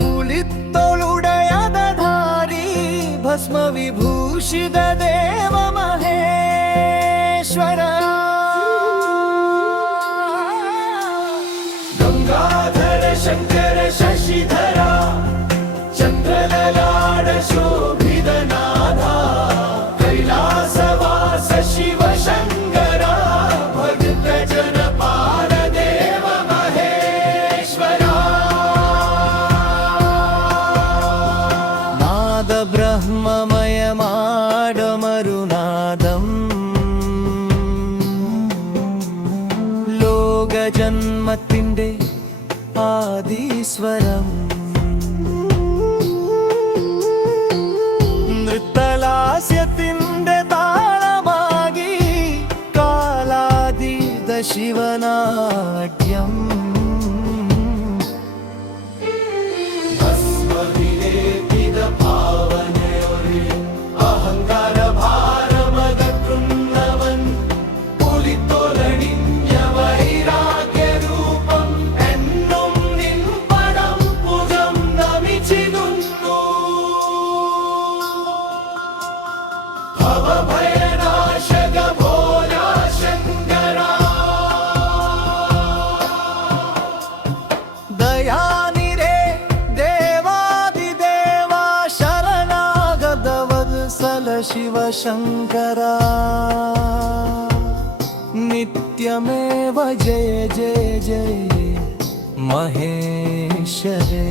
पुलितोलुडयदधारी भस्म विभूषित देव महेश्वर। ജന്മത്തിന്റെ ആദീശ്വരം നൃത്തലാസ്യത്തിന്റെ താളമാകി കാലാതീത ശിവനാട്യം. शिव शंकर नित्यमेव जय जय जय महेश्वरे।